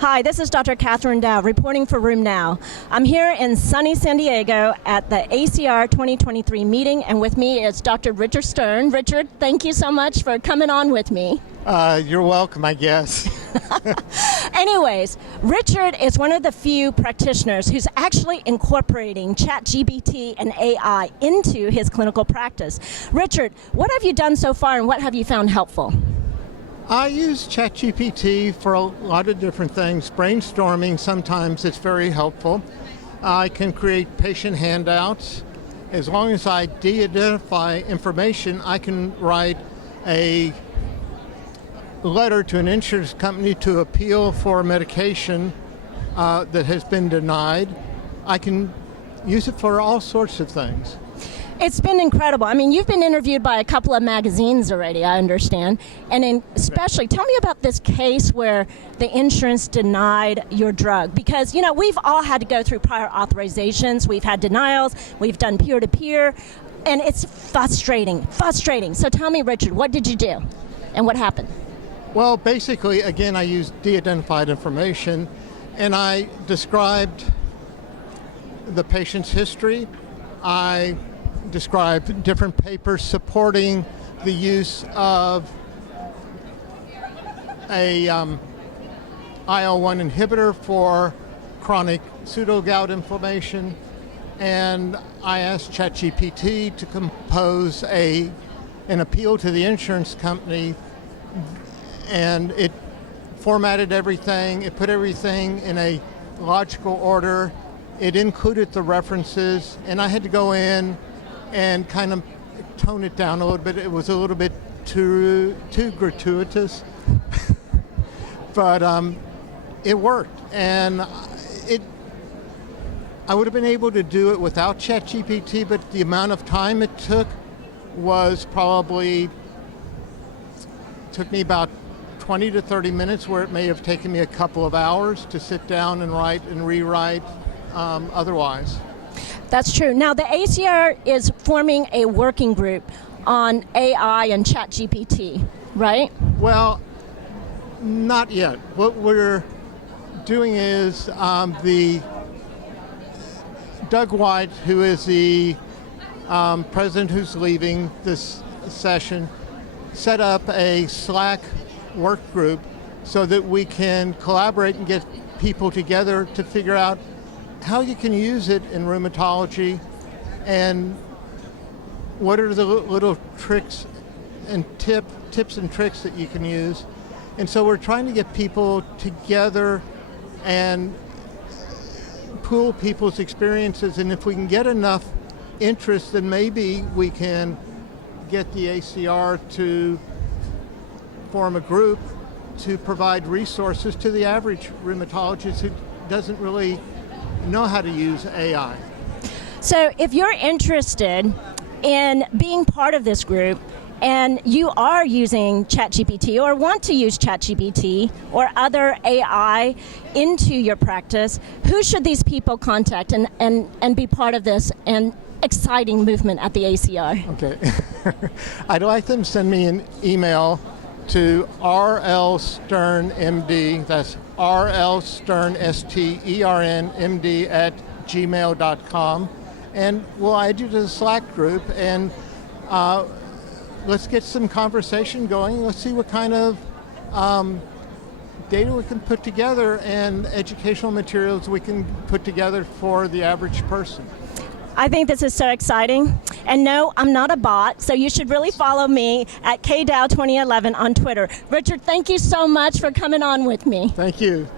Hi, this is Dr. Kathryn Dao reporting for Room Now. I'm here in sunny San Diego at the ACR 2023 meeting, and with me is Dr. Richard Stern. Richard, thank you so much for coming on with me. You're welcome, I guess. Anyways, Richard is one of the few practitioners who's actually incorporating ChatGPT and AI into his clinical practice. Richard, what have you done so far and what have you found helpful? I use ChatGPT for a lot of different things. Brainstorming, sometimes it's very helpful. I can create patient handouts. As long as I de-identify information, I can write a letter to an insurance company to appeal for a medication that has been denied. I can use it for all sorts of things. It's been incredible. I mean, you've been interviewed by a couple of magazines already, I understand. And especially, tell me about this case where the insurance denied your drug. Because, you know, we've all had to go through prior authorizations. We've had denials. We've done peer-to-peer. And it's frustrating. So tell me, Richard, what did you do? And what happened? Well, basically, again, I used de-identified information. And I described the patient's history. I described different papers supporting the use of a IL-1 inhibitor for chronic pseudogout inflammation, and I asked ChatGPT to compose an appeal to the insurance company, and it formatted everything, it put everything in a logical order, it included the references, and I had to go in and kind of tone it down a little bit. It was a little bit too gratuitous, but it worked. And I would have been able to do it without ChatGPT, but the amount of time it took was took me about 20 to 30 minutes, where it may have taken me a couple of hours to sit down and write and rewrite otherwise. That's true. Now, the ACR is forming a working group on AI and ChatGPT, right? Well, not yet. What we're doing is the Doug White, who is the president who's leaving this session, set up a Slack work group so that we can collaborate and get people together to figure out how you can use it in rheumatology and what are the little tricks and tips and tricks that you can use. And so we're trying to get people together and pool people's experiences, and if we can get enough interest, then maybe we can get the ACR to form a group to provide resources to the average rheumatologist who doesn't really know how to use AI. So if you're interested in being part of this group and you are using ChatGPT or want to use ChatGPT or other AI into your practice, who should these people contact and be part of this and exciting movement at the ACR? Okay. I'd like them to send me an email to rlsternmd, that's rlsternmd@gmail.com, and we'll add you to the Slack group, and let's get some conversation going. Let's see what kind of data we can put together and educational materials we can put together for the average person. I think this is so exciting. And no, I'm not a bot, so you should really follow me at KDao2011 on Twitter. Richard, thank you so much for coming on with me. Thank you.